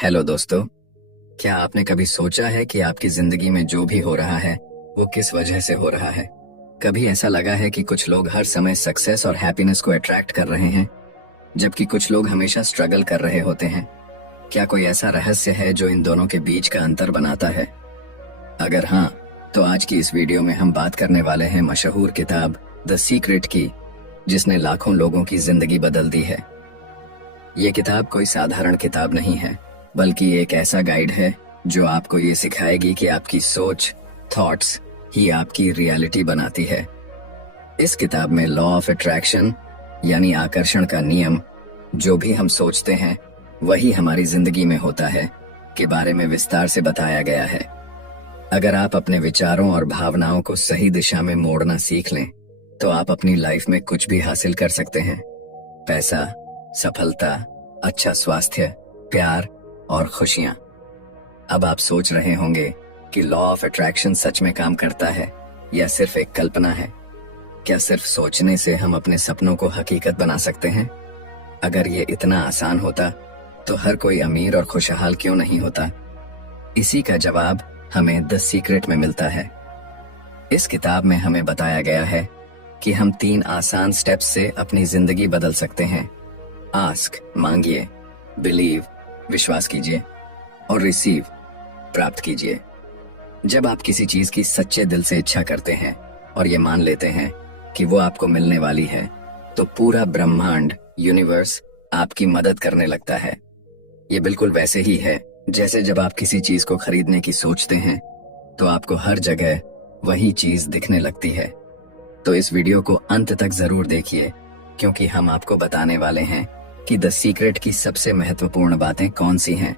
Hello दोस्तों। क्या आपने कभी सोचा है कि आपकी जिंदगी में जो भी हो रहा है वो किस वजह से हो रहा है? कभी ऐसा लगा है कि कुछ लोग हर समय सक्सेस और हैप्पीनेस को अट्रैक्ट कर रहे हैं, जबकि कुछ लोग हमेशा स्ट्रगल कर रहे होते हैं? क्या कोई ऐसा रहस्य है जो इन दोनों के बीच का अंतर बनाता है? अगर हाँ, तो आज की इस वीडियो में हम बात करने वाले हैं मशहूर किताब द सीक्रेट की, जिसने लाखों लोगों की जिंदगी बदल दी है। ये किताब कोई साधारण किताब नहीं है, बल्कि एक ऐसा गाइड है जो आपको ये सिखाएगी कि आपकी सोच, थॉट्स ही आपकी रियलिटी बनाती है। इस किताब में लॉ ऑफ अट्रैक्शन यानी आकर्षण का नियम, जो भी हम सोचते हैं वही हमारी जिंदगी में होता है, के बारे में विस्तार से बताया गया है। अगर आप अपने विचारों और भावनाओं को सही दिशा में मोड़ना सीख लें, तो आप अपनी लाइफ में कुछ भी हासिल कर सकते हैं। पैसा, सफलता, अच्छा स्वास्थ्य, प्यार और खुशियां। अब आप सोच रहे होंगे कि लॉ ऑफ अट्रैक्शन सच में काम करता है या सिर्फ एक कल्पना है? क्या सिर्फ सोचने से हम अपने सपनों को हकीकत बना सकते हैं? अगर ये इतना आसान होता तो हर कोई अमीर और खुशहाल क्यों नहीं होता? इसी का जवाब हमें द सीक्रेट में मिलता है। इस किताब में हमें बताया गया है कि हम 3 आसान स्टेप्स से अपनी जिंदगी बदल सकते हैं। आस्क, मांगिए, बिलीव, विश्वास कीजिए, और रिसीव, प्राप्त कीजिए। जब आप किसी चीज की सच्चे दिल से इच्छा करते हैं और ये मान लेते हैं कि वो आपको मिलने वाली है, तो पूरा ब्रह्मांड, यूनिवर्स आपकी मदद करने लगता है। ये बिल्कुल वैसे ही है जैसे जब आप किसी चीज को खरीदने की सोचते हैं तो आपको हर जगह वही चीज दिखने लगती है। तो इस वीडियो को अंत तक जरूर देखिए, क्योंकि हम आपको बताने वाले हैं कि द सीक्रेट की सबसे महत्वपूर्ण बातें कौन सी हैं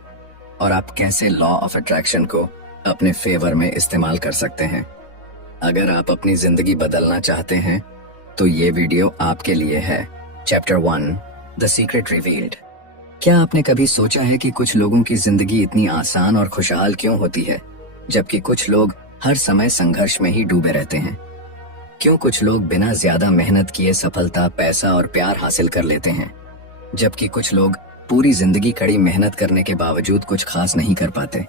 और आप कैसे लॉ ऑफ अट्रैक्शन को अपने फेवर में इस्तेमाल कर सकते हैं। अगर आप अपनी जिंदगी बदलना चाहते हैं तो ये वीडियो आपके लिए है। Chapter 1, the secret revealed. क्या आपने कभी सोचा है कि कुछ लोगों की जिंदगी इतनी आसान और खुशहाल क्यों होती है, जबकि कुछ लोग हर समय संघर्ष में ही डूबे रहते हैं? क्यों कुछ लोग बिना ज्यादा मेहनत किए सफलता, पैसा और प्यार हासिल कर लेते हैं, जबकि कुछ लोग पूरी जिंदगी कड़ी मेहनत करने के बावजूद कुछ खास नहीं कर पाते?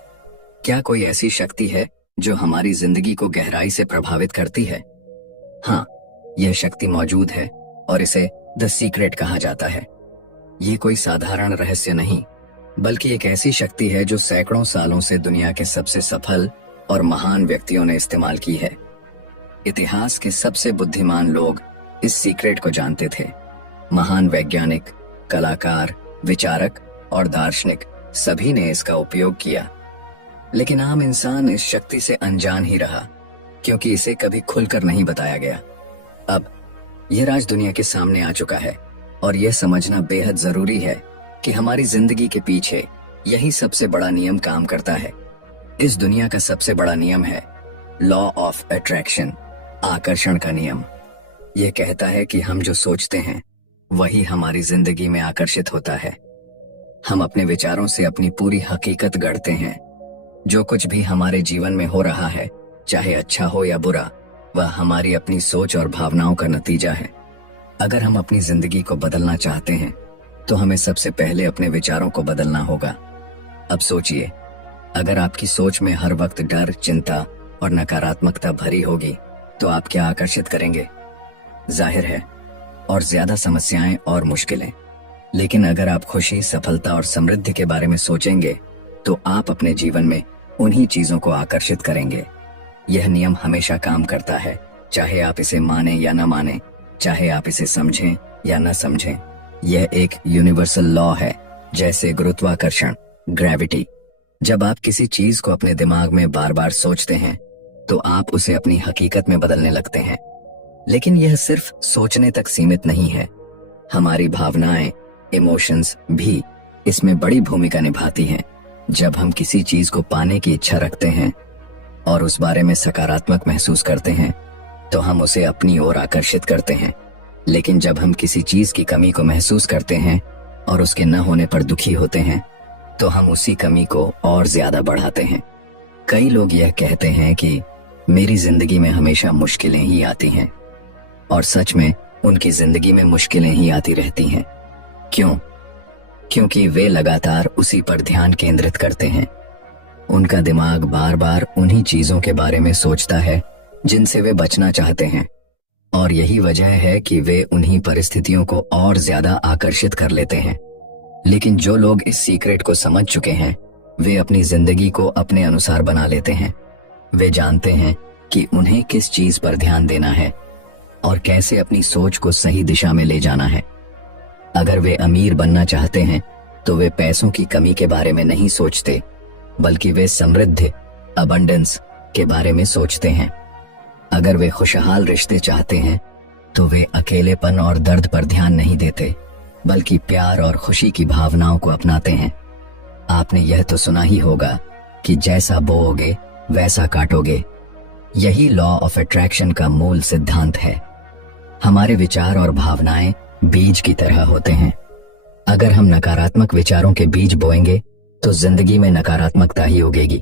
क्या कोई ऐसी शक्ति है जो हमारी जिंदगी को गहराई से प्रभावित करती है? हाँ, यह शक्ति मौजूद है और इसे द सीक्रेट कहा जाता है। ये कोई साधारण रहस्य नहीं, बल्कि एक ऐसी शक्ति है जो सैकड़ों सालों से दुनिया के सबसे सफल और महान व्यक्तियों ने इस्तेमाल की है। इतिहास के सबसे बुद्धिमान लोग इस सीक्रेट को जानते थे। महान वैज्ञानिक, कलाकार, विचारक और दार्शनिक सभी ने इसका उपयोग किया। लेकिन आम इंसान इस शक्ति से अनजान ही रहा, क्योंकि इसे कभी खुलकर नहीं बताया गया। अब यह राज दुनिया के सामने आ चुका है और यह समझना बेहद जरूरी है कि हमारी जिंदगी के पीछे यही सबसे बड़ा नियम काम करता है। इस दुनिया का सबसे बड़ा नियम है लॉ ऑफ अट्रैक्शन, आकर्षण का नियम। यह कहता है कि हम जो सोचते हैं वही हमारी जिंदगी में आकर्षित होता है। हम अपने विचारों से अपनी पूरी हकीकत गढ़ते हैं। जो कुछ भी हमारे जीवन में हो रहा है, चाहे अच्छा हो या बुरा, वह हमारी अपनी सोच और भावनाओं का नतीजा है। अगर हम अपनी जिंदगी को बदलना चाहते हैं तो हमें सबसे पहले अपने विचारों को बदलना होगा। अब सोचिए, अगर आपकी सोच में हर वक्त डर, चिंता और नकारात्मकता भरी होगी तो आप क्या आकर्षित करेंगे? जाहिर है, और ज्यादा समस्याएं और मुश्किलें। लेकिन अगर आप खुशी, सफलता और समृद्धि के बारे में सोचेंगे तो आप अपने जीवन में उन्हीं चीजों को आकर्षित करेंगे। यह नियम हमेशा काम करता है, चाहे आप इसे माने या न माने, चाहे आप इसे समझें या न समझें। यह एक यूनिवर्सल लॉ है, जैसे गुरुत्वाकर्षण, ग्रेविटी। जब आप किसी चीज को अपने दिमाग में बार बार सोचते हैं तो आप उसे अपनी हकीकत में बदलने लगते हैं। लेकिन यह सिर्फ सोचने तक सीमित नहीं है। हमारी भावनाएं, इमोशंस भी इसमें बड़ी भूमिका निभाती हैं। जब हम किसी चीज को पाने की इच्छा रखते हैं और उस बारे में सकारात्मक महसूस करते हैं तो हम उसे अपनी ओर आकर्षित करते हैं। लेकिन जब हम किसी चीज की कमी को महसूस करते हैं और उसके न होने पर दुखी होते हैं तो हम उसी कमी को और ज्यादा बढ़ाते हैं। कई लोग यह कहते हैं कि मेरी जिंदगी में हमेशा मुश्किलें ही आती हैं, और सच में उनकी जिंदगी में मुश्किलें ही आती रहती हैं। क्यों? क्योंकि वे लगातार उसी पर ध्यान केंद्रित करते हैं। उनका दिमाग बार बार उन्हीं चीजों के बारे में सोचता है जिनसे वे बचना चाहते हैं, और यही वजह है कि वे उन्हीं परिस्थितियों को और ज्यादा आकर्षित कर लेते हैं। लेकिन जो लोग इस सीक्रेट को समझ चुके हैं, वे अपनी जिंदगी को अपने अनुसार बना लेते हैं। वे जानते हैं कि उन्हें किस चीज पर ध्यान देना है और कैसे अपनी सोच को सही दिशा में ले जाना है। अगर वे अमीर बनना चाहते हैं तो वे पैसों की कमी के बारे में नहीं सोचते, बल्कि वे समृद्धि, अबंडेंस के बारे में सोचते हैं। अगर वे खुशहाल रिश्ते चाहते हैं तो वे अकेलेपन और दर्द पर ध्यान नहीं देते, बल्कि प्यार और खुशी की भावनाओं को अपनाते हैं। आपने यह तो सुना ही होगा कि जैसा बोओगे वैसा काटोगे। यही लॉ ऑफ अट्रैक्शन का मूल सिद्धांत है। हमारे विचार और भावनाएं बीज की तरह होते हैं। अगर हम नकारात्मक विचारों के बीज बोएंगे तो जिंदगी में नकारात्मकता ही उगेगी,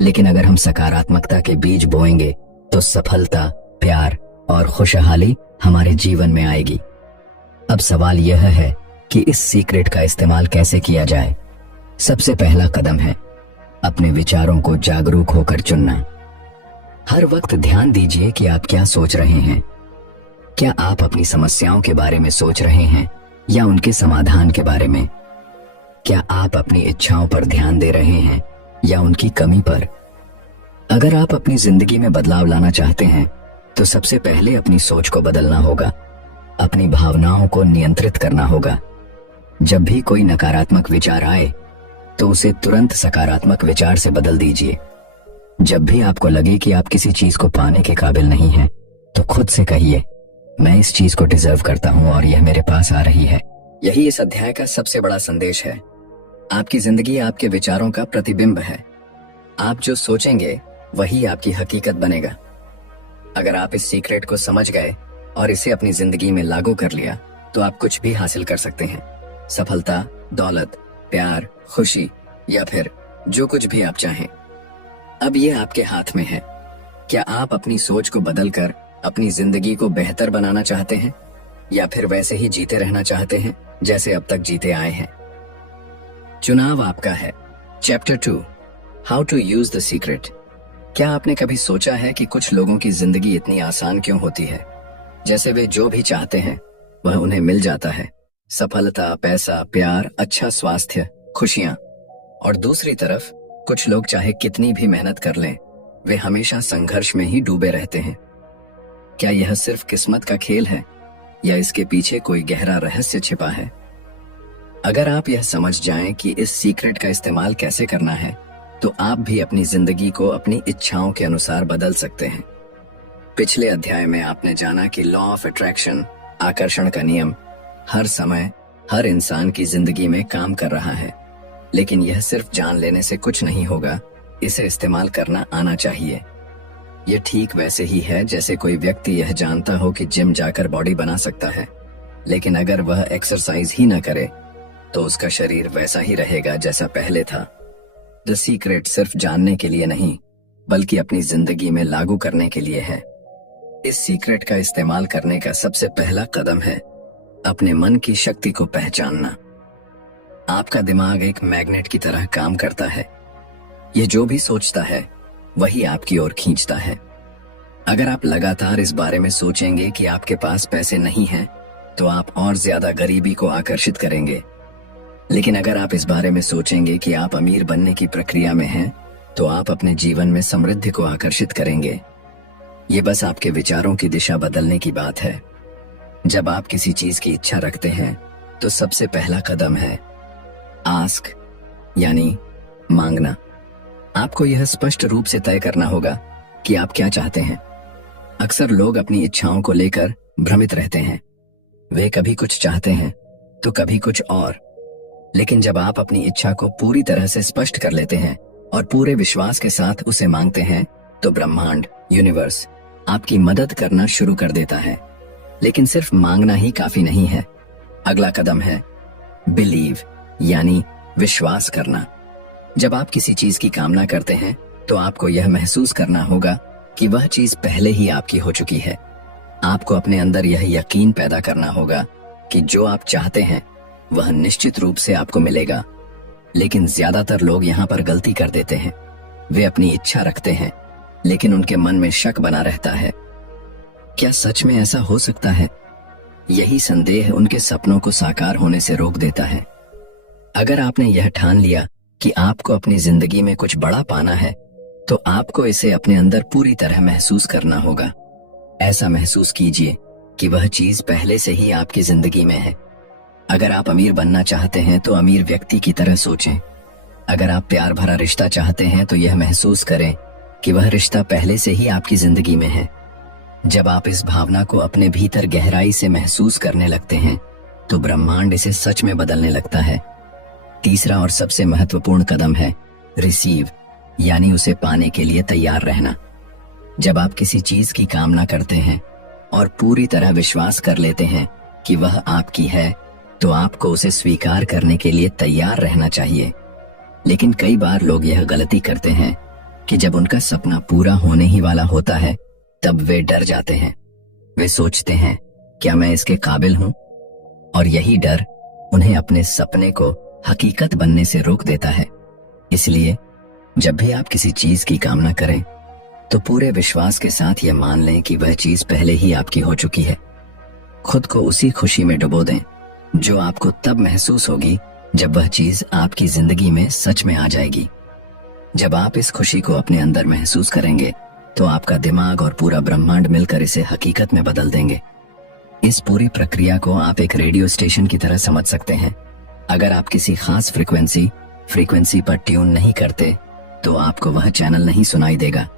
लेकिन अगर हम सकारात्मकता के बीज बोएंगे तो सफलता, प्यार और खुशहाली हमारे जीवन में आएगी। अब सवाल यह है कि इस सीक्रेट का इस्तेमाल कैसे किया जाए। सबसे पहला कदम है अपने विचारों को जागरूक होकर चुनना। हर वक्त ध्यान दीजिए कि आप क्या सोच रहे हैं। क्या आप अपनी समस्याओं के बारे में सोच रहे हैं या उनके समाधान के बारे में? क्या आप अपनी इच्छाओं पर ध्यान दे रहे हैं या उनकी कमी पर? अगर आप अपनी जिंदगी में बदलाव लाना चाहते हैं तो सबसे पहले अपनी सोच को बदलना होगा। अपनी भावनाओं को नियंत्रित करना होगा। जब भी कोई नकारात्मक विचार आए तो उसे तुरंत सकारात्मक विचार से बदल दीजिए। जब भी आपको लगे कि आप किसी चीज को पाने के काबिल नहीं हैं, तो खुद से कहिए, मैं इस चीज को डिजर्व करता हूं और यह मेरे पास आ रही है। यही इस अध्याय का सबसे बड़ा संदेश है। आपकी जिंदगी आपके विचारों का प्रतिबिंब है। आप जो सोचेंगे वही आपकी हकीकत बनेगा। अगर आप इस सीक्रेट को समझ गए और इसे अपनी जिंदगी में लागू कर लिया तो आप कुछ भी हासिल कर सकते हैं। सफलता, दौलत, प्यार, खुशी या फिर जो कुछ भी आप चाहें। अब ये आपके हाथ में है। क्या आप अपनी सोच को बदलकर अपनी जिंदगी को बेहतर बनाना चाहते हैं या फिर वैसे ही जीते रहना चाहते हैं जैसे अब तक जीते आए हैं? चुनाव आपका है। Chapter 2, how to use the secret. क्या आपने कभी सोचा है कि कुछ लोगों की जिंदगी इतनी आसान क्यों होती है? जैसे वे जो भी चाहते हैं वह उन्हें मिल जाता है। सफलता, पैसा, प्यार, अच्छा स्वास्थ्य, खुशियां। और दूसरी तरफ कुछ लोग चाहे कितनी भी मेहनत कर लें, वे हमेशा संघर्ष में ही डूबे रहते हैं। क्या यह सिर्फ किस्मत का खेल है या इसके पीछे कोई गहरा रहस्य छिपा है? अगर आप यह समझ जाएं कि इस सीक्रेट का इस्तेमाल कैसे करना है, तो आप भी अपनी जिंदगी को अपनी इच्छाओं के अनुसार बदल सकते हैं। पिछले अध्याय में आपने जाना कि लॉ ऑफ अट्रैक्शन, आकर्षण का नियम, हर समय हर इंसान की जिंदगी में काम कर रहा है। लेकिन यह सिर्फ जान लेने से कुछ नहीं होगा, इसे इस्तेमाल करना आना चाहिए। यह ठीक वैसे ही है जैसे कोई व्यक्ति यह जानता हो कि जिम जाकर बॉडी बना सकता है, लेकिन अगर वह एक्सरसाइज ही न करे तो उसका शरीर वैसा ही रहेगा जैसा पहले था। द सीक्रेट सिर्फ जानने के लिए नहीं, बल्कि अपनी जिंदगी में लागू करने के लिए है। इस सीक्रेट का इस्तेमाल करने का सबसे पहला कदम है अपने मन की शक्ति को पहचानना। आपका दिमाग एक मैग्नेट की तरह काम करता है। ये जो भी सोचता है वही आपकी ओर खींचता है। अगर आप लगातार इस बारे में सोचेंगे कि आपके पास पैसे नहीं हैं, तो आप और ज्यादा गरीबी को आकर्षित करेंगे। लेकिन अगर आप इस बारे में सोचेंगे कि आप अमीर बनने की प्रक्रिया में हैं, तो आप अपने जीवन में समृद्धि को आकर्षित करेंगे। ये बस आपके विचारों की दिशा बदलने की बात है। जब आप किसी चीज की इच्छा रखते हैं तो सबसे पहला कदम है आस्क, यानी मांगना। आपको यह स्पष्ट रूप से तय करना होगा कि आप क्या चाहते हैं। अक्सर लोग अपनी इच्छाओं को लेकर भ्रमित रहते हैं। वे कभी कुछ चाहते हैं तो कभी कुछ और। लेकिन जब आप अपनी इच्छा को पूरी तरह से स्पष्ट कर लेते हैं और पूरे विश्वास के साथ उसे मांगते हैं, तो ब्रह्मांड, यूनिवर्स आपकी मदद करना शुरू कर देता है। लेकिन सिर्फ मांगना ही काफी नहीं है। अगला कदम है बिलीव, यानी विश्वास करना। जब आप किसी चीज की कामना करते हैं तो आपको यह महसूस करना होगा कि वह चीज पहले ही आपकी हो चुकी है। आपको अपने अंदर यह यकीन पैदा करना होगा कि जो आप चाहते हैं वह निश्चित रूप से आपको मिलेगा। लेकिन ज्यादातर लोग यहाँ पर गलती कर देते हैं। वे अपनी इच्छा रखते हैं, लेकिन उनके मन में शक बना रहता है। क्या सच में ऐसा हो सकता है? यही संदेह उनके सपनों को साकार होने से रोक देता है। अगर आपने यह ठान लिया कि आपको अपनी जिंदगी में कुछ बड़ा पाना है, तो आपको इसे अपने अंदर पूरी तरह महसूस करना होगा। ऐसा महसूस कीजिए कि वह चीज पहले से ही आपकी जिंदगी में है। अगर आप अमीर बनना चाहते हैं तो अमीर व्यक्ति की तरह सोचें। अगर आप प्यार भरा रिश्ता चाहते हैं तो यह महसूस करें कि वह रिश्ता पहले से ही आपकी जिंदगी में है। जब आप इस भावना को अपने भीतर गहराई से महसूस करने लगते हैं, तो ब्रह्मांड इसे सच में बदलने लगता है। तीसरा और सबसे महत्वपूर्ण कदम है रिसीव, यानी उसे पाने के लिए तैयार रहना। जब आप किसी चीज की कामना करते हैं और पूरी तरह विश्वास कर लेते हैं कि वह आपकी है, तो आपको उसे स्वीकार करने के लिए तैयार रहना चाहिए। लेकिन कई बार लोग यह गलती करते हैं कि जब उनका सपना पूरा होने ही वाला होता है, तब वे डर जाते हैं। वे सोचते हैं, क्या मैं इसके काबिल हूं? और यही डर उन्हें अपने सपने को हकीकत बनने से रोक देता है। इसलिए जब भी आप किसी चीज की कामना करें, तो पूरे विश्वास के साथ यह मान लें कि वह चीज पहले ही आपकी हो चुकी है। खुद को उसी खुशी में डुबो दें जो आपको तब महसूस होगी जब वह चीज आपकी जिंदगी में सच में आ जाएगी। जब आप इस खुशी को अपने अंदर महसूस करेंगे, तो आपका दिमाग और पूरा ब्रह्मांड मिलकर इसे हकीकत में बदल देंगे। इस पूरी प्रक्रिया को आप एक रेडियो स्टेशन की तरह समझ सकते हैं। अगर आप किसी खास फ्रीक्वेंसी पर ट्यून नहीं करते, तो आपको वह चैनल नहीं सुनाई देगा।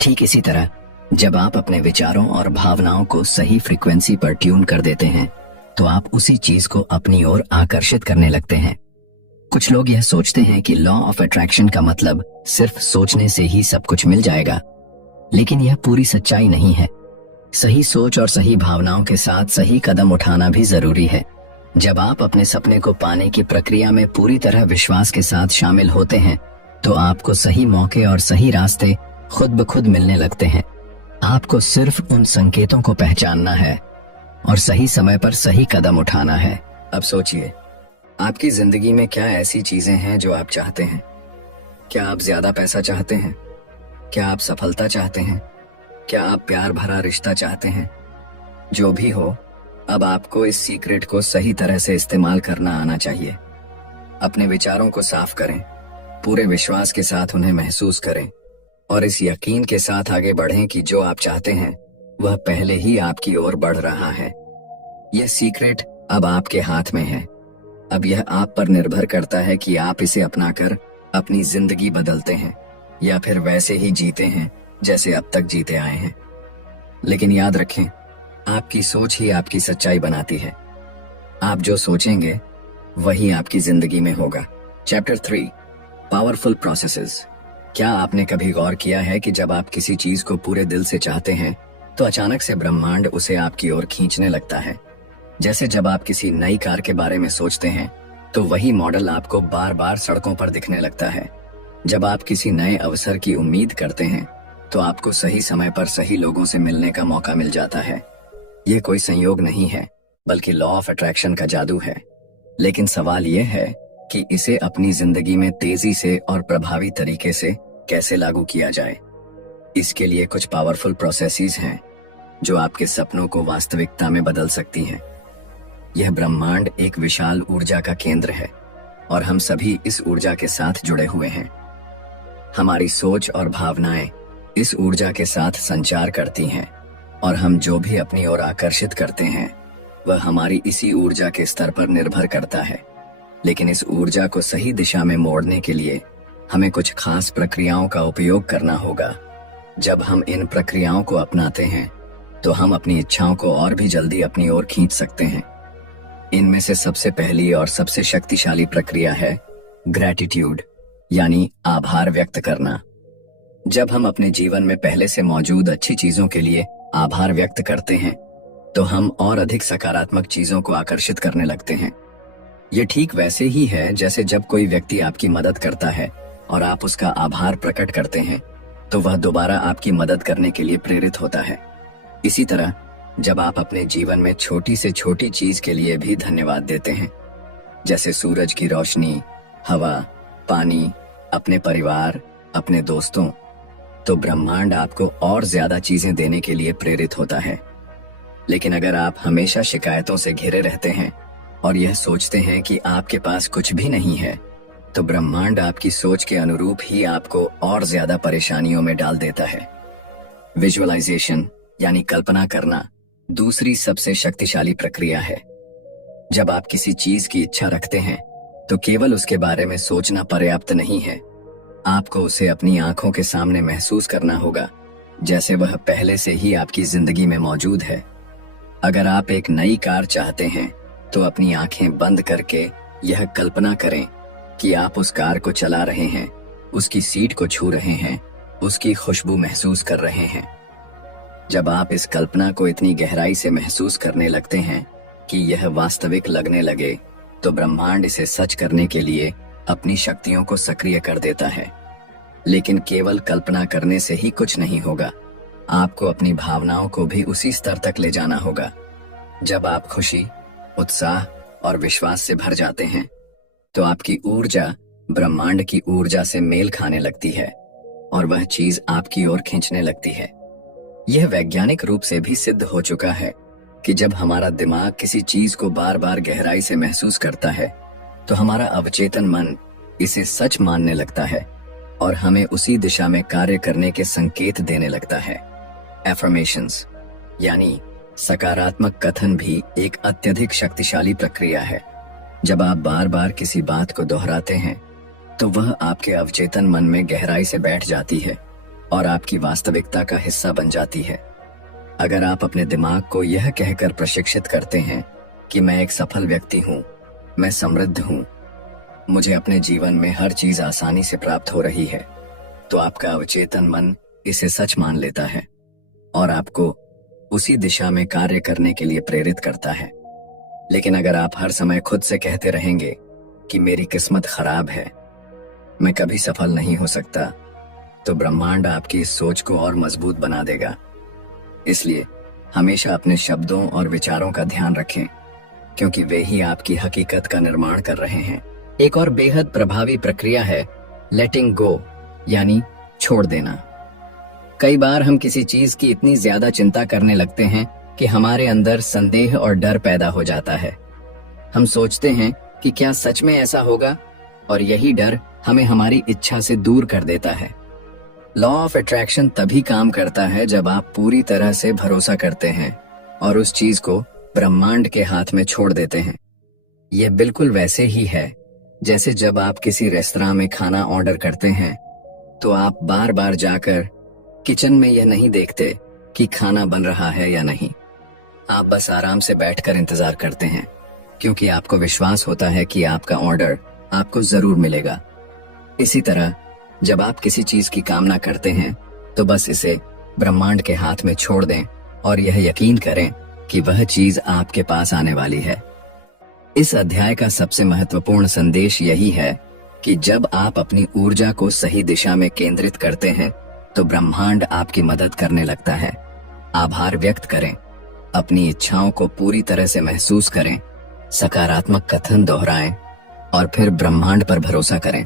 ठीक इसी तरह जब आप अपने विचारों और भावनाओं को सही फ्रीक्वेंसी पर ट्यून कर देते हैं, तो आप उसी चीज को अपनी ओर आकर्षित करने लगते हैं। कुछ लोग यह सोचते हैं कि लॉ ऑफ अट्रैक्शन का मतलब सिर्फ सोचने से ही सब कुछ मिल जाएगा, लेकिन यह पूरी सच्चाई नहीं है। सही सोच और सही भावनाओं के साथ सही कदम उठाना भी जरूरी है। जब आप अपने सपने को पाने की प्रक्रिया में पूरी तरह विश्वास के साथ शामिल होते हैं, तो आपको सही मौके और सही रास्ते खुद ब खुद मिलने लगते हैं। आपको सिर्फ उन संकेतों को पहचानना है और सही समय पर सही कदम उठाना है। अब सोचिए, आपकी जिंदगी में क्या ऐसी चीजें हैं जो आप चाहते हैं? क्या आप ज्यादा पैसा चाहते हैं? क्या आप सफलता चाहते हैं? क्या आप प्यार भरा रिश्ता चाहते हैं? जो भी हो, अब आपको इस सीक्रेट को सही तरह से इस्तेमाल करना आना चाहिए। अपने विचारों को साफ करें, पूरे विश्वास के साथ उन्हें महसूस करें और इस यकीन के साथ आगे बढ़ें कि जो आप चाहते हैं वह पहले ही आपकी ओर बढ़ रहा है। यह सीक्रेट अब आपके हाथ में है। अब यह आप पर निर्भर करता है कि आप इसे अपनाकर अपनी जिंदगी बदलते हैं या फिर वैसे ही जीते हैं जैसे अब तक जीते आए हैं। लेकिन याद रखें, आपकी सोच ही आपकी सच्चाई बनाती है। आप जो सोचेंगे वही आपकी जिंदगी में होगा। Chapter 3, powerful processes. क्या आपने कभी गौर किया है कि जब आप किसी चीज को पूरे दिल से चाहते हैं, तो अचानक से ब्रह्मांड उसे आपकी ओर खींचने लगता है। जैसे जब आप किसी नई कार के बारे में सोचते हैं, तो वही मॉडल आपको बार बार सड़कों पर दिखने लगता है। जब आप किसी नए अवसर की उम्मीद करते हैं, तो आपको सही समय पर सही लोगों से मिलने का मौका मिल जाता है। ये कोई संयोग नहीं है, बल्कि लॉ ऑफ अट्रैक्शन का जादू है। लेकिन सवाल यह है कि इसे अपनी जिंदगी में तेजी से और प्रभावी तरीके से कैसे लागू किया जाए। इसके लिए कुछ पावरफुल प्रोसेसेस हैं जो आपके सपनों को वास्तविकता में बदल सकती हैं। यह ब्रह्मांड एक विशाल ऊर्जा का केंद्र है और हम सभी इस ऊर्जा के साथ जुड़े हुए हैं। हमारी सोच और भावनाएं इस ऊर्जा के साथ संचार करती हैं और हम जो भी अपनी ओर आकर्षित करते हैं वह हमारी इसी ऊर्जा के स्तर पर निर्भर करता है। लेकिन इस ऊर्जा को सही दिशा में मोड़ने के लिए हमें कुछ खास प्रक्रियाओं का उपयोग करना होगा। जब हम इन प्रक्रियाओं को अपनाते हैं, तो हम अपनी इच्छाओं को और भी जल्दी अपनी ओर खींच सकते हैं। इनमें से सबसे पहली और सबसे शक्तिशाली प्रक्रिया है ग्रैटिट्यूड, यानी आभार व्यक्त करना। जब हम अपने जीवन में पहले से मौजूद अच्छी चीजों के लिए आभार व्यक्त करते हैं, तो हम और अधिक सकारात्मक चीजों को आकर्षित करने लगते हैं। ये ठीक वैसे ही है जैसे जब कोई व्यक्ति आपकी मदद करता है और आप उसका आभार प्रकट करते हैं, तो वह दोबारा आपकी मदद करने के लिए प्रेरित होता है। इसी तरह जब आप अपने जीवन में छोटी से छोटी चीज के लिए भी धन्यवाद देते हैं, जैसे सूरज की रोशनी, हवा, पानी, अपने परिवार, अपने दोस्तों, तो ब्रह्मांड आपको और ज्यादा चीजें देने के लिए प्रेरित होता है। लेकिन अगर आप हमेशा शिकायतों से घिरे रहते हैं और यह सोचते हैं कि आपके पास कुछ भी नहीं है, तो ब्रह्मांड आपकी सोच के अनुरूप ही आपको और ज्यादा परेशानियों में डाल देता है। विजुअलाइजेशन यानी कल्पना करना दूसरी सबसे शक्तिशाली प्रक्रिया है। जब आप किसी चीज की इच्छा रखते हैं तो केवल उसके बारे में सोचना पर्याप्त नहीं है, आपको उसे अपनी आंखों के सामने महसूस करना होगा जैसे वह पहले से ही आपकी जिंदगी में मौजूद है। अगर आप एक नई कार चाहते हैं तो अपनी आंखें बंद करके यह कल्पना करें कि आप उस कार को चला रहे हैं, उसकी सीट को छू रहे हैं, उसकी खुशबू महसूस कर रहे हैं। जब आप इस कल्पना को इतनी गहराई से महसूस करने लगते हैं कि यह वास्तविक लगने लगे, तो ब्रह्मांड इसे सच करने के लिए अपनी शक्तियों को सक्रिय कर देता है। लेकिन केवल कल्पना करने से ही कुछ नहीं होगा, आपको अपनी भावनाओं को भी उसी स्तर तक ले जाना होगा। जब आप खुशी, उत्साह और विश्वास से भर जाते हैं तो आपकी ऊर्जा ब्रह्मांड की ऊर्जा से मेल खाने लगती है और वह चीज आपकी ओर खींचने लगती है। यह वैज्ञानिक रूप से भी सिद्ध हो चुका है कि जब हमारा दिमाग किसी चीज को बार बार गहराई से महसूस करता है तो हमारा अवचेतन मन इसे सच मानने लगता है और हमें उसी दिशा में कार्य करने के संकेत देने लगता है। एफर्मेशंस यानी सकारात्मक कथन भी एक अत्यधिक शक्तिशाली प्रक्रिया है। जब आप बार बार किसी बात को दोहराते हैं तो वह आपके अवचेतन मन में गहराई से बैठ जाती है और आपकी वास्तविकता का हिस्सा बन जाती है। अगर आप अपने दिमाग को यह कहकर प्रशिक्षित करते हैं कि मैं एक सफल व्यक्ति हूँ, मैं समृद्ध हूँ, मुझे अपने जीवन में हर चीज आसानी से प्राप्त हो रही है, तो आपका अवचेतन मन इसे सच मान लेता है और आपको उसी दिशा में कार्य करने के लिए प्रेरित करता है। लेकिन अगर आप हर समय खुद से कहते रहेंगे कि मेरी किस्मत खराब है, मैं कभी सफल नहीं हो सकता, तो ब्रह्मांड आपकी इस सोच को और मजबूत बना देगा। इसलिए हमेशा अपने शब्दों और विचारों का ध्यान रखें, क्योंकि वे ही आपकी हकीकत का निर्माण कर रहे हैं। एक और बेहद प्रभावी प्रक्रिया है लेटिंग गो यानी छोड़ देना। कई बार हम किसी चीज की इतनी ज्यादा चिंता करने लगते हैं कि हमारे अंदर संदेह और डर पैदा हो जाता है। हम सोचते हैं कि क्या सच में ऐसा होगा, और यही डर हमें हमारी इच्छा से दूर कर देता है। लॉ ऑफ अट्रैक्शन तभी काम करता है जब आप पूरी तरह से भरोसा करते हैं और उस चीज को ब्रह्मांड के हाथ में छोड़ देते हैं। यह बिल्कुल वैसे ही है जैसे जब आप किसी रेस्तरां में खाना ऑर्डर करते हैं तो आप बार बार जाकर किचन में यह नहीं देखते कि खाना बन रहा है या नहीं। आप बस आराम से बैठकर इंतजार करते हैं, क्योंकि आपको विश्वास होता है कि आपका ऑर्डर आपको जरूर मिलेगा। इसी तरह जब आप किसी चीज की कामना करते हैं तो बस इसे ब्रह्मांड के हाथ में छोड़ दें और यह यकीन करें कि वह चीज आपके पास आने वाली है। इस अध्याय का सबसे महत्वपूर्ण संदेश यही है कि जब आप अपनी ऊर्जा को सही दिशा में केंद्रित करते हैं तो ब्रह्मांड आपकी मदद करने लगता है। आभार व्यक्त करें, अपनी इच्छाओं को पूरी तरह से महसूस करें, सकारात्मक कथन दोहराएं और फिर ब्रह्मांड पर भरोसा करें।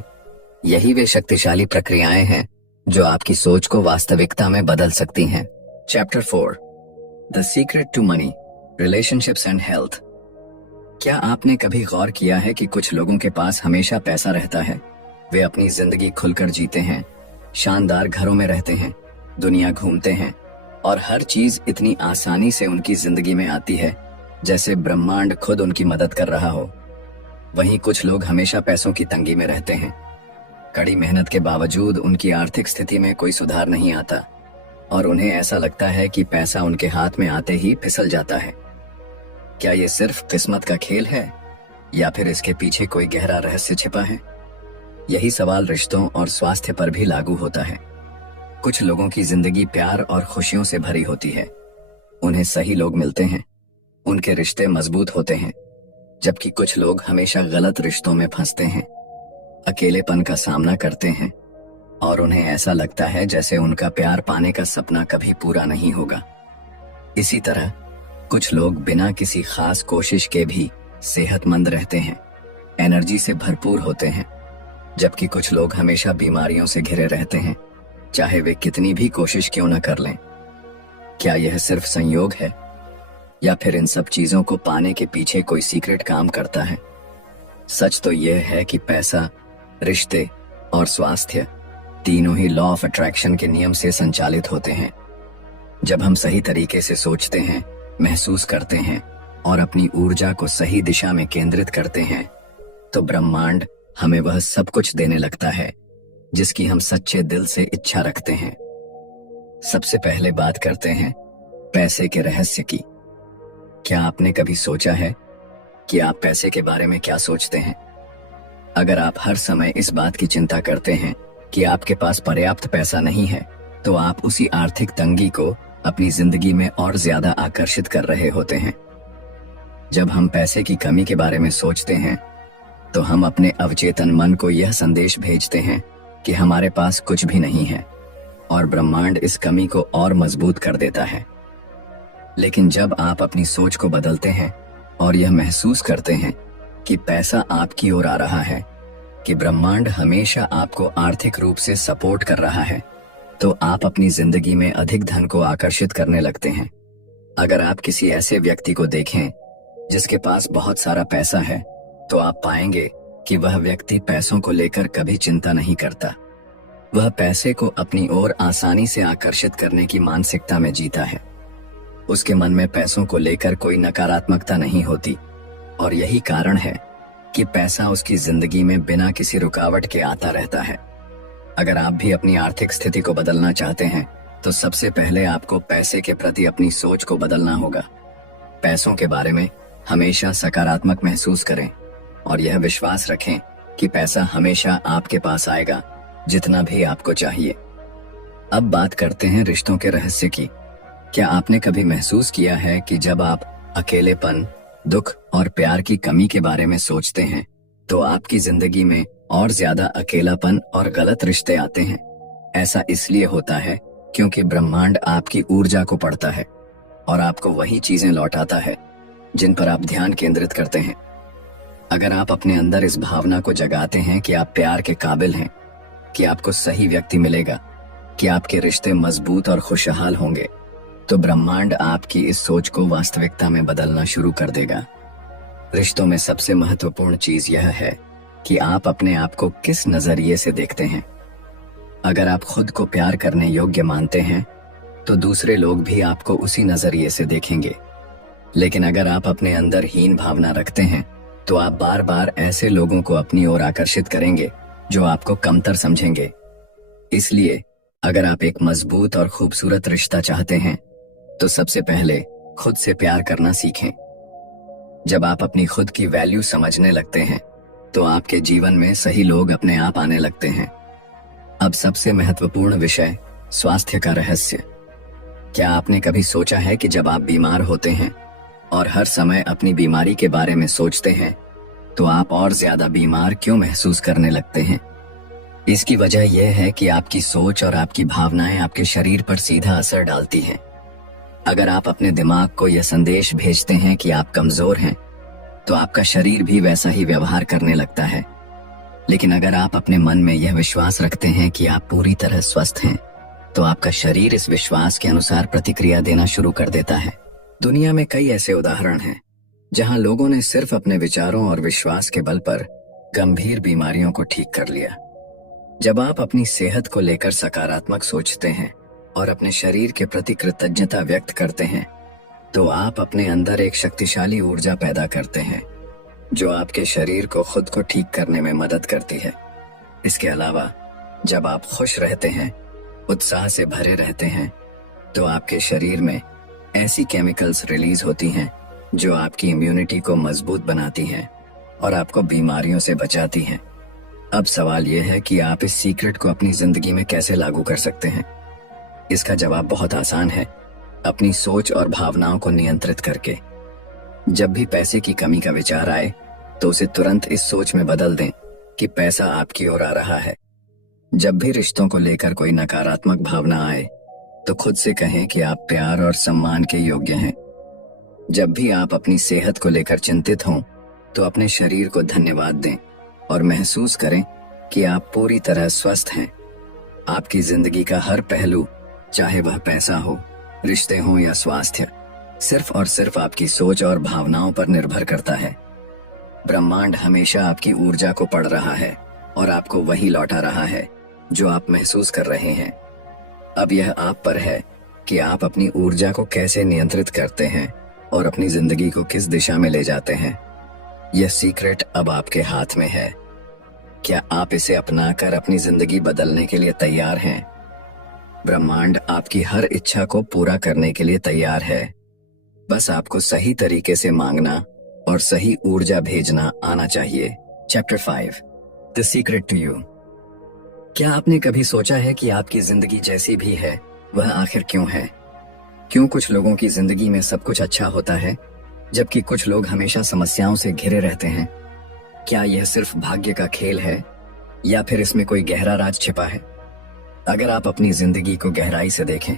यही वे शक्तिशाली प्रक्रियाएं हैं जो आपकी सोच को वास्तविकता में बदल सकती हैं। Chapter 4 the secret to money, relationships and health. क्या आपने कभी गौर किया है कि कुछ लोगों के पास हमेशा पैसा रहता है, वे अपनी जिंदगी खुलकर जीते हैं, शानदार घरों में रहते हैं, दुनिया घूमते हैं और हर चीज इतनी आसानी से उनकी जिंदगी में आती है जैसे ब्रह्मांड खुद उनकी मदद कर रहा हो। वहीं कुछ लोग हमेशा पैसों की तंगी में रहते हैं। कड़ी मेहनत के बावजूद उनकी आर्थिक स्थिति में कोई सुधार नहीं आता और उन्हें ऐसा लगता है कि पैसा उनके हाथ में आते ही फिसल जाता है। क्या ये सिर्फ किस्मत का खेल है या फिर इसके पीछे कोई गहरा रहस्य छिपा है? यही सवाल रिश्तों और स्वास्थ्य पर भी लागू होता है। कुछ लोगों की जिंदगी प्यार और खुशियों से भरी होती है, उन्हें सही लोग मिलते हैं, उनके रिश्ते मजबूत होते हैं, जबकि कुछ लोग हमेशा गलत रिश्तों में फंसते हैं, अकेलेपन का सामना करते हैं और उन्हें ऐसा लगता है जैसे उनका प्यार पाने का सपना कभी पूरा नहीं होगा। इसी तरह कुछ लोग बिना किसी खास कोशिश के भी सेहतमंद रहते हैं, एनर्जी से भरपूर होते हैं, जबकि कुछ लोग हमेशा बीमारियों से घिरे रहते हैं, चाहे वे कितनी भी कोशिश क्यों न कर लें। क्या यह सिर्फ संयोग है, या फिर इन सब चीजों को पाने के पीछे कोई सीक्रेट काम करता है? सच तो यह है कि पैसा, रिश्ते और स्वास्थ्य तीनों ही लॉ ऑफ अट्रैक्शन के नियम से संचालित होते हैं। जब हम सही तरीके से सोचते हैं, महसूस करते हैं और अपनी ऊर्जा को सही दिशा में केंद्रित करते हैं, तो ब्रह्मांड हमें वह सब कुछ देने लगता है जिसकी हम सच्चे दिल से इच्छा रखते हैं। सबसे पहले बात करते हैं पैसे के रहस्य की। क्या आपने कभी सोचा है कि आप पैसे के बारे में क्या सोचते हैं? अगर आप हर समय इस बात की चिंता करते हैं कि आपके पास पर्याप्त पैसा नहीं है, तो आप उसी आर्थिक तंगी को अपनी जिंदगी में और ज्यादा आकर्षित कर रहे होते हैं। जब हम पैसे की कमी के बारे में सोचते हैं, तो हम अपने अवचेतन मन को यह संदेश भेजते हैं कि हमारे पास कुछ भी नहीं है, और ब्रह्मांड इस कमी को और मजबूत कर देता है। लेकिन जब आप अपनी सोच को बदलते हैं और यह महसूस करते हैं कि पैसा आपकी ओर आ रहा है, कि ब्रह्मांड हमेशा आपको आर्थिक रूप से सपोर्ट कर रहा है, तो आप अपनी जिंदगी में अधिक धन को आकर्षित करने लगते हैं। अगर आप किसी ऐसे व्यक्ति को देखें जिसके पास बहुत सारा पैसा है, तो आप पाएंगे कि वह व्यक्ति पैसों को लेकर कभी चिंता नहीं करता। वह पैसे को अपनी ओर आसानी से आकर्षित करने की मानसिकता में जीता है। उसके मन में पैसों को लेकर कोई नकारात्मकता नहीं होती, और यही कारण है कि पैसा उसकी जिंदगी में बिना किसी रुकावट के आता रहता है। अगर आप भी अपनी आर्थिक स्थिति को बदलना चाहते हैं, तो सबसे पहले आपको पैसे के प्रति अपनी सोच को बदलना होगा। पैसों के बारे में हमेशा सकारात्मक महसूस करें और यह विश्वास रखें कि पैसा हमेशा आपके पास आएगा, जितना भी आपको चाहिए। अब बात करते हैं रिश्तों के रहस्य की। क्या आपने कभी महसूस किया है कि जब आप अकेलेपन, दुख और प्यार की कमी के बारे में सोचते हैं, तो आपकी जिंदगी में और ज्यादा अकेलापन और गलत रिश्ते आते हैं? ऐसा इसलिए होता है क्योंकि ब्रह्मांड आपकी ऊर्जा को पढ़ता है और आपको वही चीजें लौटाता है जिन पर आप ध्यान केंद्रित करते हैं। अगर आप अपने अंदर इस भावना को जगाते हैं कि आप प्यार के काबिल हैं, कि आपको सही व्यक्ति मिलेगा, कि आपके रिश्ते मजबूत और खुशहाल होंगे, तो ब्रह्मांड आपकी इस सोच को वास्तविकता में बदलना शुरू कर देगा। रिश्तों में सबसे महत्वपूर्ण चीज यह है कि आप अपने आप को किस नजरिए से देखते हैं। अगर आप खुद को प्यार करने योग्य मानते हैं, तो दूसरे लोग भी आपको उसी नजरिए से देखेंगे। लेकिन अगर आप अपने अंदर हीन भावना रखते हैं, तो आप बार बार ऐसे लोगों को अपनी ओर आकर्षित करेंगे जो आपको कमतर समझेंगे। इसलिए अगर आप एक मजबूत और खूबसूरत रिश्ता चाहते हैं, तो सबसे पहले खुद से प्यार करना सीखें। जब आप अपनी खुद की वैल्यू समझने लगते हैं, तो आपके जीवन में सही लोग अपने आप आने लगते हैं। अब सबसे महत्वपूर्ण विषय, स्वास्थ्य का रहस्य। क्या आपने कभी सोचा है कि जब आप बीमार होते हैं और हर समय अपनी बीमारी के बारे में सोचते हैं, तो आप और ज्यादा बीमार क्यों महसूस करने लगते हैं? इसकी वजह यह है कि आपकी सोच और आपकी भावनाएं आपके शरीर पर सीधा असर डालती हैं। अगर आप अपने दिमाग को यह संदेश भेजते हैं कि आप कमजोर हैं, तो आपका शरीर भी वैसा ही व्यवहार करने लगता है। लेकिन अगर आप अपने मन में यह विश्वास रखते हैं कि आप पूरी तरह स्वस्थ हैं, तो आपका शरीर इस विश्वास के अनुसार प्रतिक्रिया देना शुरू कर देता है। दुनिया में कई ऐसे उदाहरण हैं जहां लोगों ने सिर्फ अपने विचारों और विश्वास के बल पर गंभीर बीमारियों को ठीक कर लिया। जब आप अपनी सेहत को लेकर सकारात्मक सोचते हैं और अपने शरीर के प्रति कृतज्ञता व्यक्त करते हैं, तो आप अपने अंदर एक शक्तिशाली ऊर्जा पैदा करते हैं जो आपके शरीर को खुद को ठीक करने में मदद करती है। इसके अलावा जब आप खुश रहते हैं, उत्साह से भरे रहते हैं, तो आपके शरीर में ऐसी केमिकल्स रिलीज होती हैं जो आपकी इम्यूनिटी को मजबूत बनाती हैं और आपको बीमारियों से बचाती हैं। अब सवाल यह है कि आप इस सीक्रेट को अपनी जिंदगी में कैसे लागू कर सकते हैं। इसका जवाब बहुत आसान है, अपनी सोच और भावनाओं को नियंत्रित करके। जब भी पैसे की कमी का विचार आए, तो उसे तुरंत इस सोच में बदल दें कि पैसा आपकी ओर आ रहा है। जब भी रिश्तों को लेकर कोई नकारात्मक भावना आए, तो खुद से कहें कि आप प्यार और सम्मान के योग्य हैं। जब भी आप अपनी सेहत को लेकर चिंतित हों, तो अपने शरीर को धन्यवाद दें और महसूस करें कि आप पूरी तरह स्वस्थ हैं। आपकी जिंदगी का हर पहलू, चाहे वह पैसा हो, रिश्ते हो या स्वास्थ्य, सिर्फ और सिर्फ आपकी सोच और भावनाओं पर निर्भर करता है। ब्रह्मांड हमेशा आपकी ऊर्जा को पढ़ रहा है और आपको वही लौटा रहा है जो आप महसूस कर रहे हैं। अब यह आप पर है कि आप अपनी ऊर्जा को कैसे नियंत्रित करते हैं और अपनी जिंदगी को किस दिशा में ले जाते हैं। यह सीक्रेट अब आपके हाथ में है। क्या आप इसे अपनाकर अपनी जिंदगी बदलने के लिए तैयार हैं? ब्रह्मांड आपकी हर इच्छा को पूरा करने के लिए तैयार है। बस आपको सही तरीके से मांगना और सही ऊर्जा भेजना आना चाहिए। Chapter 5, the secret to you. क्या आपने कभी सोचा है कि आपकी जिंदगी जैसी भी है वह आखिर क्यों है? क्यों कुछ लोगों की जिंदगी में सब कुछ अच्छा होता है जबकि कुछ लोग हमेशा समस्याओं से घिरे रहते हैं? क्या यह सिर्फ भाग्य का खेल है या फिर इसमें कोई गहरा राज छिपा है? अगर आप अपनी जिंदगी को गहराई से देखें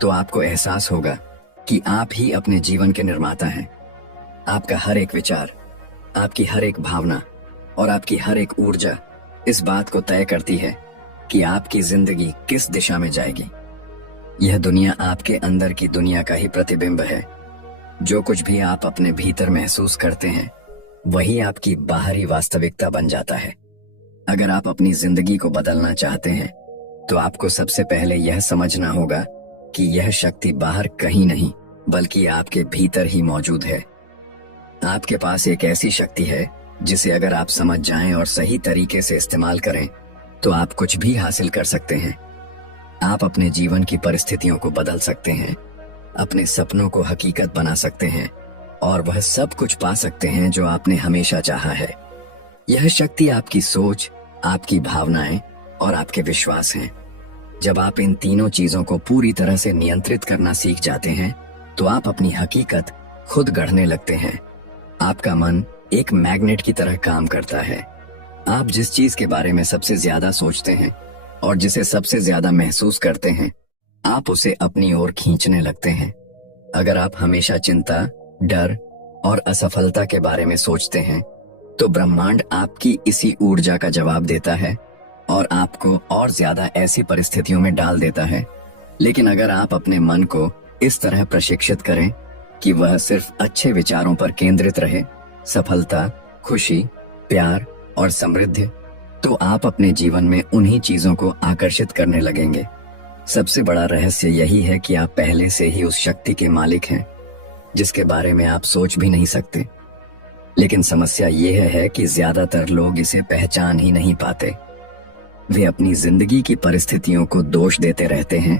तो आपको एहसास होगा कि आप ही अपने जीवन के निर्माता हैं। आपका हर एक विचार, आपकी हर एक भावना और आपकी हर एक ऊर्जा इस बात को तय करती है कि आपकी जिंदगी किस दिशा में जाएगी। यह दुनिया आपके अंदर की दुनिया का ही प्रतिबिंब है। जो कुछ भी आप अपने भीतर महसूस करते हैं वही आपकी बाहरी वास्तविकता बन जाता है। अगर आप अपनी जिंदगी को बदलना चाहते हैं तो आपको सबसे पहले यह समझना होगा कि यह शक्ति बाहर कहीं नहीं बल्कि आपके भीतर ही मौजूद है। आपके पास एक ऐसी शक्ति है जिसे अगर आप समझ जाएं और सही तरीके से इस्तेमाल करें तो आप कुछ भी हासिल कर सकते हैं। आप अपने जीवन की परिस्थितियों को बदल सकते हैं, अपने सपनों को हकीकत बना सकते हैं और वह सब कुछ पा सकते हैं जो आपने हमेशा चाहा है। यह शक्ति आपकी सोच, आपकी भावनाएं और आपके विश्वास हैं। जब आप इन तीनों चीजों को पूरी तरह से नियंत्रित करना सीख जाते हैं तो आप अपनी हकीकत खुद गढ़ने लगते हैं। आपका मन एक मैग्नेट की तरह काम करता है। आप जिस चीज के बारे में सबसे ज्यादा सोचते हैं और जिसे सबसे ज्यादा महसूस करते हैं, आप उसे अपनी ओर खींचने लगते हैं। अगर आप हमेशा चिंता, डर और असफलता के बारे में सोचते हैं तो ब्रह्मांड आपकी इसी ऊर्जा का जवाब देता है और आपको और ज्यादा ऐसी परिस्थितियों में डाल देता है। लेकिन अगर आप अपने मन को इस तरह प्रशिक्षित करें कि वह सिर्फ अच्छे विचारों पर केंद्रित रहे, सफलता, खुशी, प्यार और समृद्धि, तो आप अपने जीवन में उन्हीं चीजों को आकर्षित करने लगेंगे। सबसे बड़ा रहस्य यही है कि आप पहले से ही उस शक्ति के मालिक हैं जिसके बारे में आप सोच भी नहीं सकते। लेकिन समस्या यह है कि ज्यादातर लोग इसे पहचान ही नहीं पाते। वे अपनी जिंदगी की परिस्थितियों को दोष देते रहते हैं,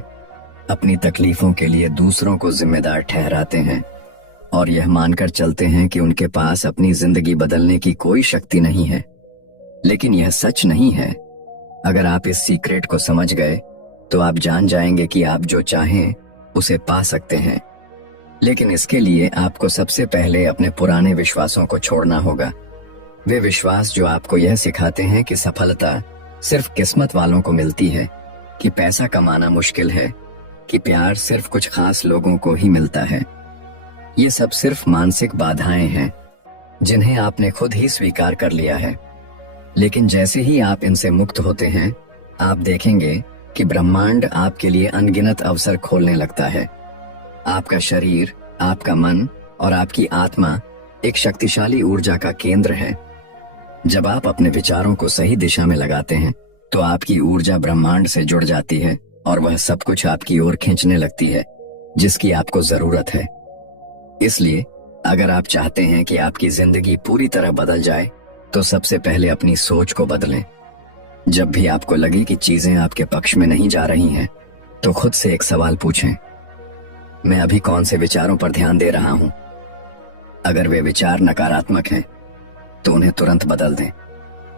अपनी तकलीफों के लिए दूसरों को जिम्मेदार ठहराते हैं और यह मानकर चलते हैं कि उनके पास अपनी जिंदगी बदलने की कोई शक्ति नहीं है। लेकिन यह सच नहीं है। अगर आप इस सीक्रेट को समझ गए तो आप जान जाएंगे कि आप जो चाहें उसे पा सकते हैं। लेकिन इसके लिए आपको सबसे पहले अपने पुराने विश्वासों को छोड़ना होगा। वे विश्वास जो आपको यह सिखाते हैं कि सफलता सिर्फ किस्मत वालों को मिलती है, कि पैसा कमाना मुश्किल है, कि प्यार सिर्फ कुछ खास लोगों को ही मिलता है। ये सब सिर्फ मानसिक बाधाएं हैं जिन्हें आपने खुद ही स्वीकार कर लिया है। लेकिन जैसे ही आप इनसे मुक्त होते हैं, आप देखेंगे कि ब्रह्मांड आपके लिए अनगिनत अवसर खोलने लगता है। आपका शरीर, आपका मन और आपकी आत्मा एक शक्तिशाली ऊर्जा का केंद्र है। जब आप अपने विचारों को सही दिशा में लगाते हैं तो आपकी ऊर्जा ब्रह्मांड से जुड़ जाती है और वह सब कुछ आपकी ओर खींचने लगती है जिसकी आपको जरूरत है। इसलिए अगर आप चाहते हैं कि आपकी जिंदगी पूरी तरह बदल जाए तो सबसे पहले अपनी सोच को बदलें। जब भी आपको लगे कि चीजें आपके पक्ष में नहीं जा रही हैं तो खुद से एक सवाल पूछें, मैं अभी कौन से विचारों पर ध्यान दे रहा हूं? अगर वे विचार नकारात्मक हैं तो उन्हें तुरंत बदल दें।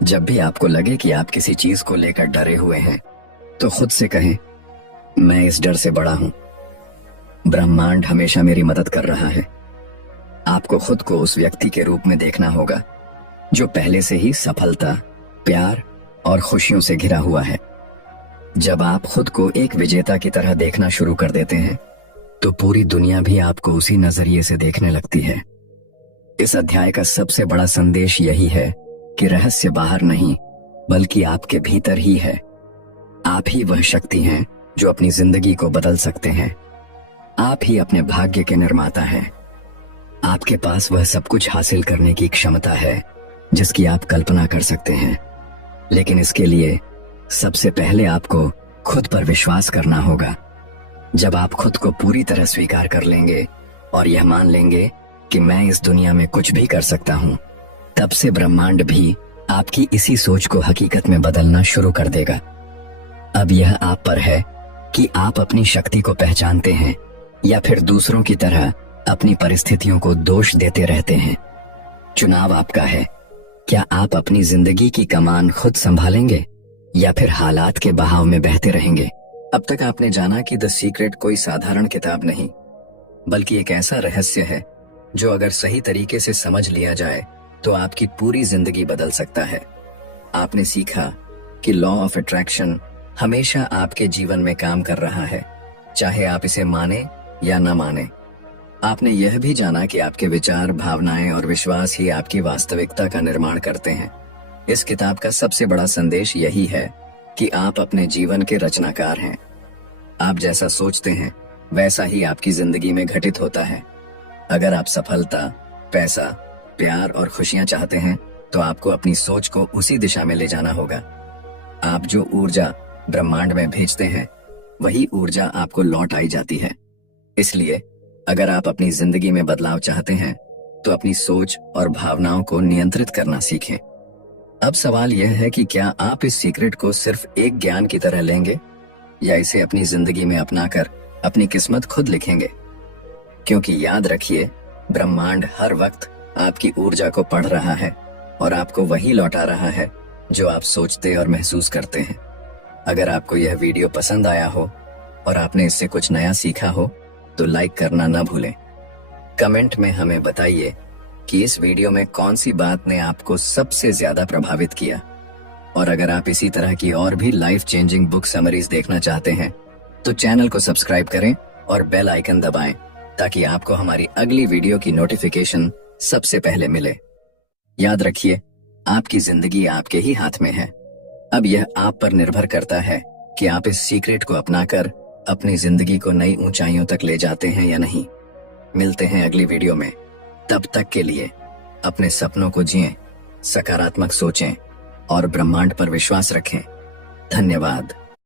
जब भी आपको लगे कि आप किसी चीज को लेकर डरे हुए हैं तो खुद से कहें, मैं इस डर से बड़ा हूं, ब्रह्मांड हमेशा मेरी मदद कर रहा है। आपको खुद को उस व्यक्ति के रूप में देखना होगा जो पहले से ही सफलता, प्यार और खुशियों से घिरा हुआ है। जब आप खुद को एक विजेता की तरह देखना शुरू कर देते हैं तो पूरी दुनिया भी आपको उसी नजरिए से देखने लगती है। इस अध्याय का सबसे बड़ा संदेश यही है कि रहस्य बाहर नहीं बल्कि आपके भीतर ही है। आप ही वह शक्ति हैं जो अपनी जिंदगी को बदल सकते हैं। आप ही अपने भाग्य के निर्माता हैं। आपके पास वह सब कुछ हासिल करने की क्षमता है जिसकी आप कल्पना कर सकते हैं, लेकिन इसके लिए सबसे पहले आपको खुद पर विश्वास करना होगा। जब आप खुद को पूरी तरह स्वीकार कर लेंगे और यह मान लेंगे कि मैं इस दुनिया में कुछ भी कर सकता हूं, तब से ब्रह्मांड भी आपकी इसी सोच को हकीकत में बदलना शुरू कर देगा। अब यह आप पर है कि आप अपनी शक्ति को पहचानते हैं या फिर दूसरों की तरह अपनी परिस्थितियों को दोष देते रहते हैं। चुनाव आपका है। क्या आप अपनी जिंदगी की कमान खुद संभालेंगे या फिर हालात के बहाव में बहते रहेंगे? अब तक आपने जाना कि द सीक्रेट कोई साधारण किताब नहीं, बल्कि एक ऐसा रहस्य है जो अगर सही तरीके से समझ लिया जाए तो आपकी पूरी जिंदगी बदल सकता है। आपने सीखा कि लॉ ऑफ अट्रैक्शन हमेशा आपके जीवन में काम कर रहा है, चाहे आप इसे माने या न माने। आपने यह भी जाना कि आपके विचार, भावनाएं और विश्वास ही आपकी वास्तविकता का निर्माण करते हैं। इस किताब का सबसे बड़ा संदेश यही है कि आप अपने जीवन के रचनाकार हैं। आप जैसा सोचते हैं वैसा ही आपकी जिंदगी में घटित होता है। अगर आप सफलता, पैसा, प्यार और खुशियां चाहते हैं तो आपको अपनी सोच को उसी दिशा में ले जाना होगा। आप जो ऊर्जा ब्रह्मांड में भेजते हैं वही ऊर्जा आपको लौट आई जाती है। इसलिए अगर आप अपनी जिंदगी में बदलाव चाहते हैं तो अपनी सोच और भावनाओं को नियंत्रित करना सीखें। अब सवाल यह है कि क्या आप इस सीक्रेट को सिर्फ एक ज्ञान की तरह लेंगे या इसे अपनी जिंदगी में अपनाकर अपनी किस्मत खुद लिखेंगे? क्योंकि याद रखिए, ब्रह्मांड हर वक्त आपकी ऊर्जा को पढ़ रहा है और आपको वही लौटा रहा है जो आप सोचते और महसूस करते हैं। अगर आपको यह वीडियो पसंद आया हो और आपने इससे कुछ नया सीखा हो तो लाइक करना ना भूलें। कमेंट में हमें बताइए कि इस वीडियो में कौन सी बात ने आपको सबसे ज्यादा प्रभावित किया। और अगर आप इसी तरह की और भी लाइफ चेंजिंग बुक समरीज देखना चाहते हैं तो चैनल को सब्सक्राइब करें और बेल आइकन दबाएं ताकि आपको हमारी अगली वीडियो की नोटिफिकेशन सबसे पहले मिले। याद रखिए, आपकी जिंदगी आपके ही हाथ में है। अब यह आप पर निर्भर करता है कि आप इस सीक्रेट को अपनाकर अपनी जिंदगी को नई ऊंचाइयों तक ले जाते हैं या नहीं। मिलते हैं अगली वीडियो में। तब तक के लिए अपने सपनों को जिएं, सकारात्मक सोचें और ब्रह्मांड पर विश्वास रखें। धन्यवाद।